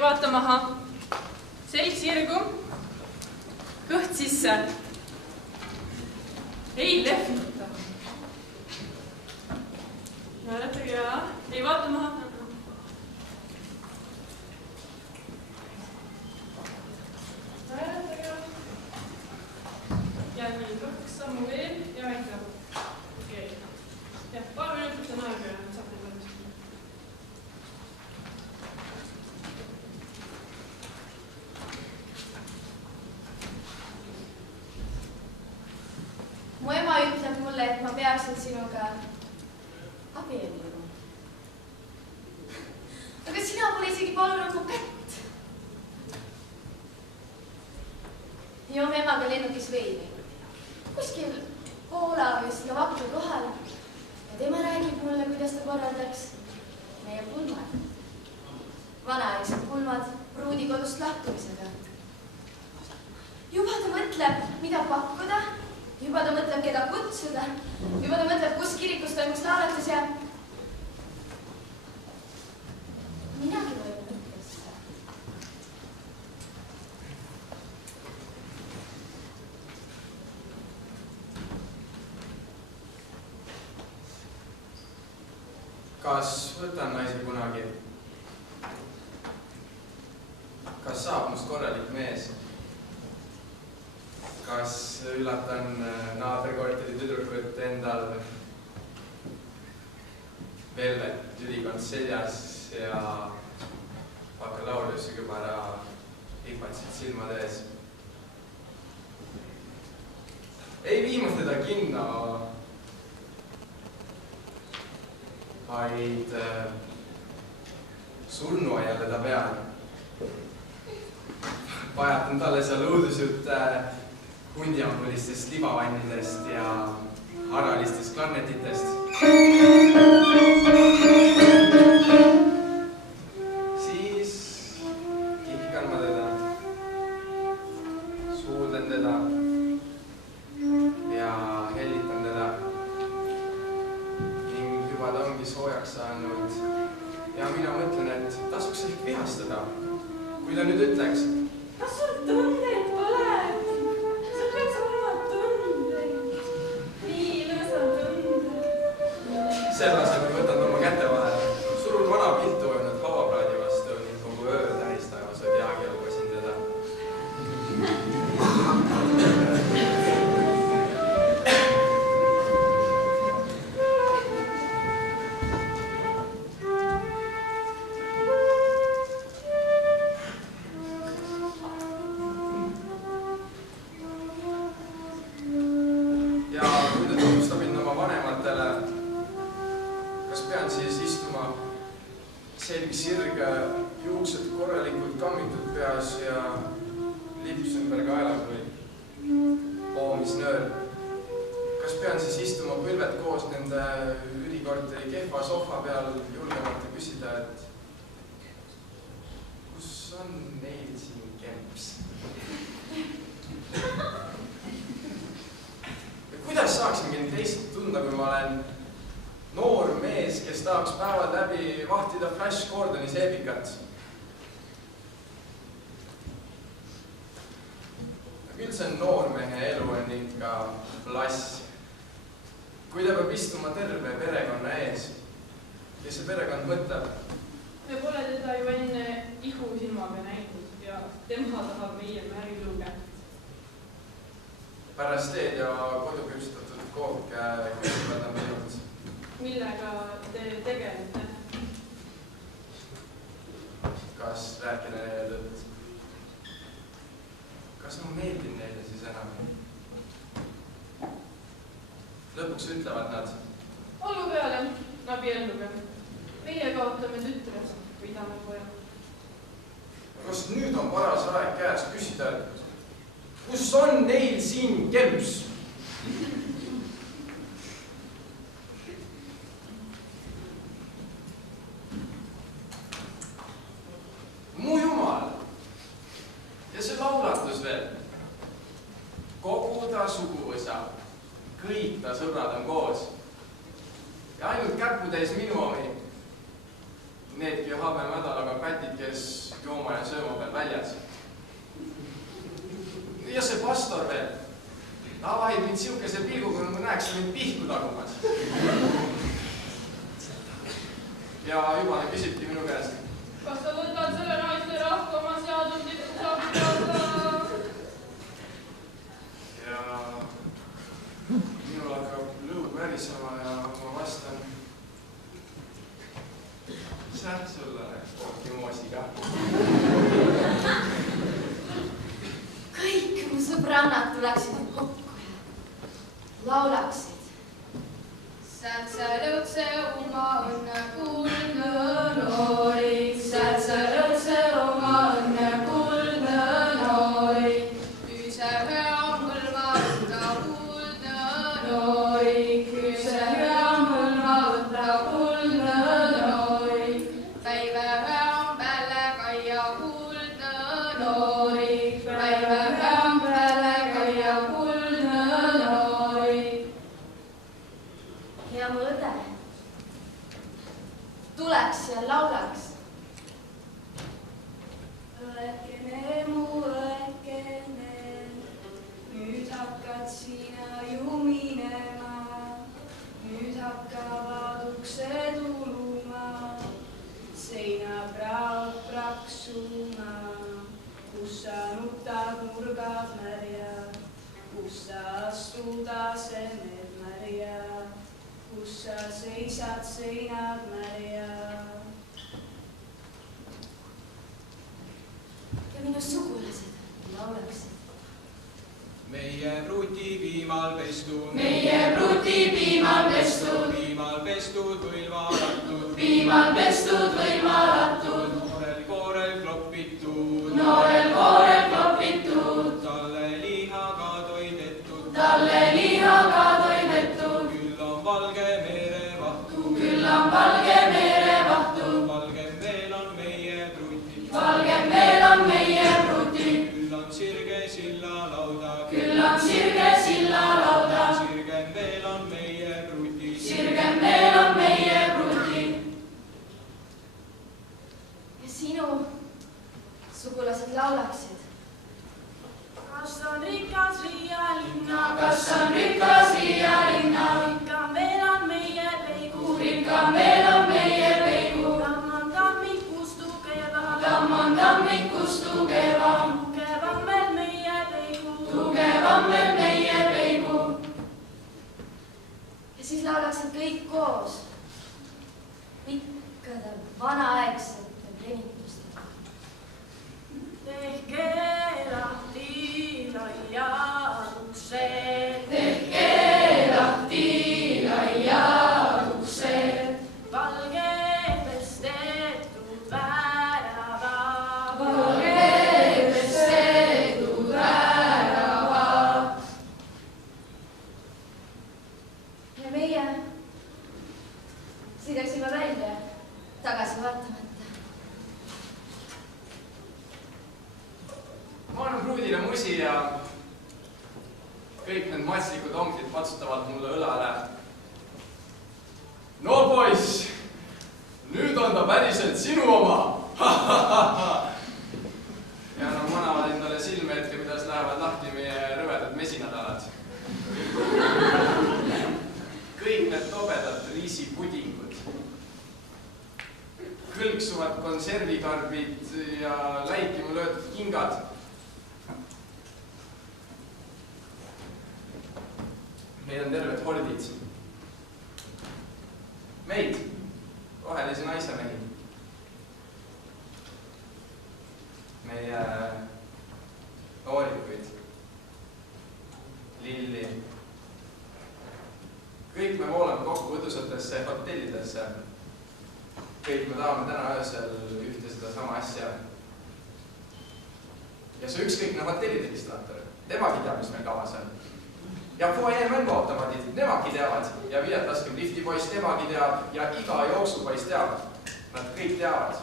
ei vaata maha. Selg sirgu, kõht sisse. Ei lehvuta. Naeratage ja ei vaata maha. Naeratage. Ja nii 2 sammu veel ja aitäh. Okei. Ja paar minutit on aega ja saab neid valmistada. Mu ema ütleb mulle, et ma peaksin sinuga abielluma. Aga sina pole isegi palunud mu kätt. Joome emaga lennukis veini. Kuskil Poola või Slovakkia kohal. Ja tema räägib mulle, kuidas ta korraldaks meie pulmad. Vanaaegsed pulmad pruudikodust lahtumisega. Juba ta mõtleb, mida pakkuda. Juba ta mõtleb, keda kutsuda. Juba ta mõtleb, kus kirikus toimuks laulatus ja minagi võib mõtlesse. Kas võtan naisi kunagi? Kas saab must korralik mees? Kas üllatan naabrikorteri tüdrukut endal velvet ülikond seljas ja bakalaureuse kübara ihvatsid silmad ees? Ei viima teda kinno, vaid surnuaiale ta pean. Pajatan talle seal õudusjutte hundiambulistest libavannidest ja haralistest klarnetitest. Siis kihkan ma teda, suudlen teda ja hellitan teda ning juba ta ongi soojaks saanud ja mina mõtlen, et tasuks ehk vihastada, kui ta nüüd ütleks, kas sul tundeid pole? Selle asemel võtad oma käte vahel, surun vana piltu öelnud hauaplaadi vastu ning kogu öö tähistava sodiaagi algasin teda. Ja kui ta tunnustab mind oma vanematele, kas pean siis istuma selg sirge, juuksed korralikult kammitud peas ja lips ümber kaela kui poomisnöör? Kas pean siis istuma põlved koos nende ülikorteri kehva sohva peal julgemata küsida, et kus on neil siin kemps? Ja kuidas saaksin mind teist tunda, kui ma olen noor mees, kes tahaks päevad läbi vahtida Flash Gordoni seebikat? Küll see noormehe elu on ikka plass. Kui ta peab istuma terve perekonna ees, kes see perekond mõtleb? Me pole teda ju enne ihu silmaga näinud ja tema tahab meie märgilu kätt. Pärast teed ja koduküpsitatud kooke küsivad nad minult. Millega te tegelete? Kas rääkida neile tõtt? Kas ma meeldin neile siis enam? Lõpuks ütlevad nad. Olgu peale, abielluge. Meie kaotame tütres, pidame poja. Kas nüüd on paras aeg käes küsida, kus on neil siin kemps? Mu jumal! Ja see laulatus veel. Kogu ta suguvõsa, kõik ta sõbrad on koos. ainult käputäis minu omi. Needki habe madalaga pätid, kes jooma ja sööma peal väljas. Ja see pastor veel. Avahid mind siukese pilguga, nagu näeks mind pihku tagumas. Ja Jumala küsibki minu käest. Kas sa võtad selle naiste rahva oma seadusliku saab? Ja minul hakkab lõug värisema ja ma vastan. Säh sulle kookimoosiga. Kõik mu sõbrannad tuleksid kokku ja laulaksid. Sätselõtse oma õnne kuldne noorik, sätselõtse oma õnne kuldne noorik. Üse hea mõlma võtta kuldne noorik, üse hea mõlma võtta kuldne noorik. Päive hea peale kaia kuldne noorik, päive hea peale kaia kuldne noorik. Ja mu õde tuleks ja laulaks. Õekene, mu õekene, nüüd hakkad sina ju minema. Nüüd hakkavad uksed uluma, seinapraod praksuma, kus sa nutad nurgad märjad, kus sa astud asemed märjad. Kus sa seisad seinad märja. Ja minu sugulased laulaksid. Meie pruuti piimal pestud. Meie pruuti piimal pestud. Piimal pestud või valatud. Piimal pestud või valatud. Noorel koorel kloppitud. Noorel koorel kloppitud. Talle lihaga toidetud. Talle lihaga toidetud. Küll on valge merevahtu. Küll on valge merevahtu. Valgem veel on meie pruuti. Valgem veel on meie pruuti. Küll on sirge sillalauda. Küll on sirge sillalauda. Sirgem veel on meie pruuti. Sirgem veel on meie pruuti. Ja sinu sugulased laulaksid. Kas on rikas Riia-linna? Kas on rikas Riia-linna? Rikkam veel on meie peigu. Rikkam veel on meie peigu. Tamm on tammikust tugevam. Tamm on tammikust tugevam. Tugevam veel meie peigu. Tugevam veel meie peigu. Ja siis laulaksid kõik koos. Pikkade vanaaegsete venitustega. Tehke lahti laiad uksed. Tehke lahti laiad uksed. Valgedest tehtud väravad. Valgedest tehtud väravad. Ja meie sõidaksime välja tagasi vaatamata. Ma annan pruudile musi ja kõik need matslikud onklid patsutavad mulle õlale. No poiss, nüüd on ta päriselt sinu oma. Ja nad manavad endale silme hetke, kuidas lähevad lahti meie rõvedad mesinadalad. Kõik need tobedad riisipudingud. Kõlksuvad konservikarbid ja läikima löödud kingad. Meil on terved hordid. Meid, rohelisi naisemehi. Meie noorikuid, Lilli. Kõik me voolame kokku õdusatesse hotellidesse. Kõik me tahame täna öösel ühte seda sama asja. Ja see ükskõikne hotellitegistraator, temagi teab, mis meil kavas on. Ja foajee mänguautomaadid, nemadki teavad. Ja Viljet laskem liftipoiss, temagi teab. Ja iga jooksupoiss teab. Nad kõik teavad.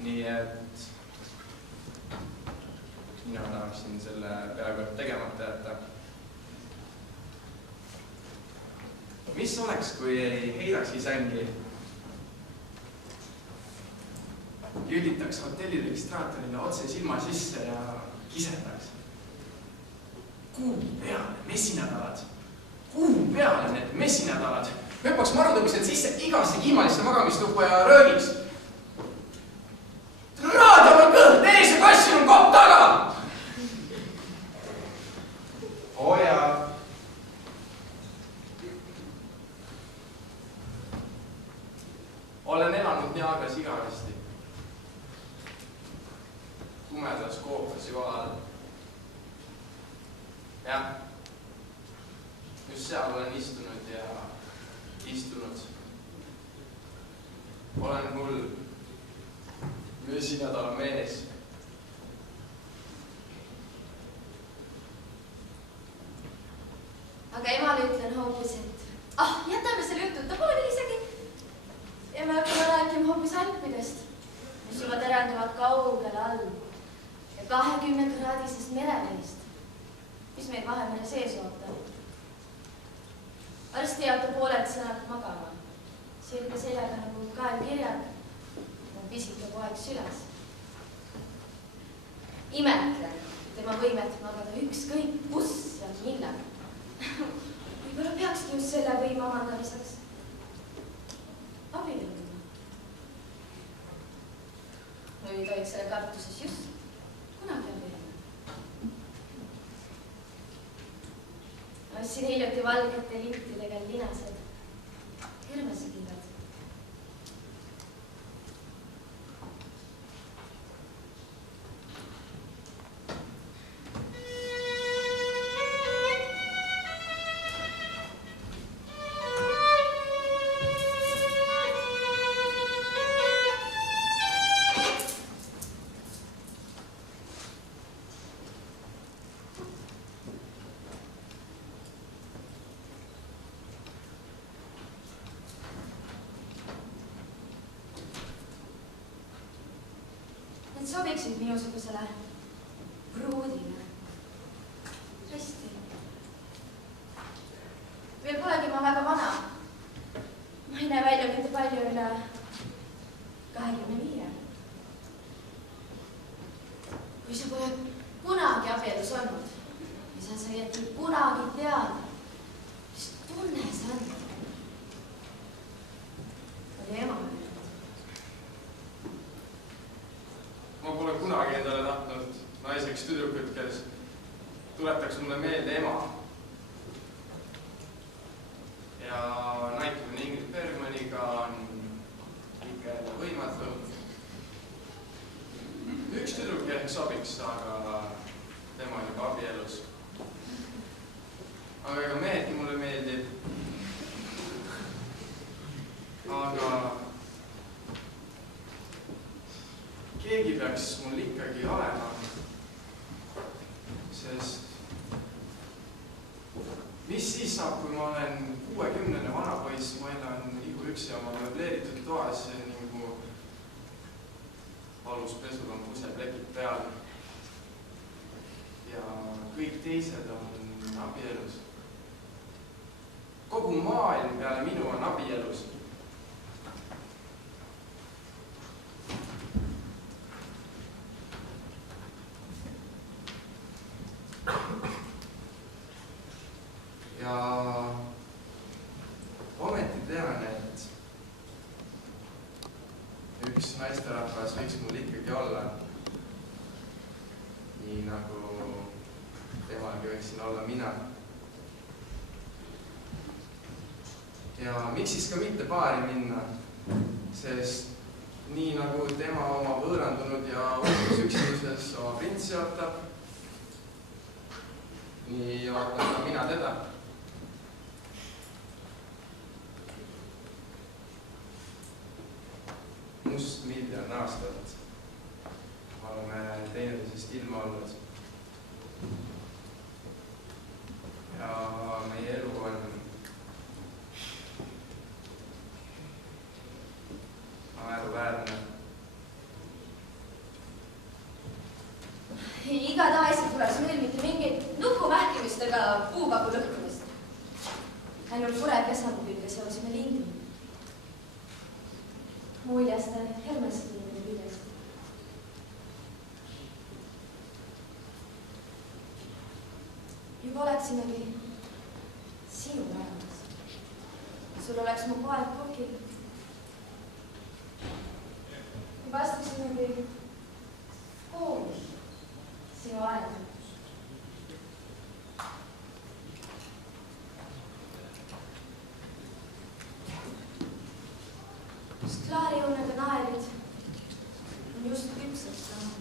Nii et mina tahaksin selle peaaegu tegemata jätta. mis oleks, kui ei heidakski sängi? Lülitaks hotelli registraatorile otse silma sisse ja kisetaks. Kuu peale mesinädalad. Kuu peale need mesinädalad. Hüppaks marutõbised sisse igasse kiimalisse magamistuppa ja röögiks. Raadio on kõht ees ja kassil on kopp taga! Oja. Olen elanud Niagras igavesti. Tumedas Koopasi kohal. Jah. Just seal olen istunud ja istunud. Olen mul mesinädala mees. Aga emale ütlen hoopis, et jätame selle jututa poole isegi. Ja me hakkame rääkima hoopis Alpidest, mis juba terenduvad kaugele all ja 20-kraadisest mereveest, mis meid Vahemere sees ootab. Arsti jätab pooled sõnad magama, sirge seljaga nagu kael kirjad, mu pisike poeg süles. Imetlen tema võimet magada ükskõik kus ja millal. Võib-olla peakski just selle võima omandamiseks abielluma. Või ei tohiks selle kartuses just kunagi abielluma. Ostsin hiljuti valgete lintidega linased hermesekirjad. Sobiksid minusugusele pruudile. Hästi. Veel polegi ma väga vana. Ma ei näe välja mitte palju üle 25. Kui sa pole kunagi abielus olnud ja sa sai jätti kunagi teada, mis tunne see on? Oli ema. Ma pole kunagi endale tahtnud naiseks tüdrukut, kes tuletaks mulle meelde ema. Ja näitumine Ingrid Bergmaniga on ikka jälle võimatu. Üks tüdruk ehk sobiks, aga tema on juba abielus. Aga ega mehedki mulle meeldib. Aga keegi peaks mul ikkagi olema, sest mis siis saab, kui ma olen 60-ne vanapoiss, ma elan ihuüksi oma möbleeritud toas ning mu valus pesul on puseplekid peal ja kõik teised on abielus. Kogu maailm peale minu on abielus. Ja ometi tean, et üks naisterahvas võiks mul ikkagi olla, nii nagu temalgi võiksin olla mina. Ja miks siis ka mitte paari minna, sest nii nagu tema oma võõrandunud ja uhkus üksimuses oma printsi ootab, nii ootan ka mina teda. Must miljon aastat oleme teineteisest ilma olnud. Ja meie elu on naeruväärne. Igatahes ei tule meil mitte mingit nuku mähkimist ega puupaku lõhkumist. Ainult suure kesaku külge seosime lindi. Muljaste Hermesliini küljest. Juba oleksimegi sinu väärtus. Sul oleks mu poeg kokil. Juba astuksimegi kooli sinu aega. Just klaariõunega naerid on just küpseks saanud.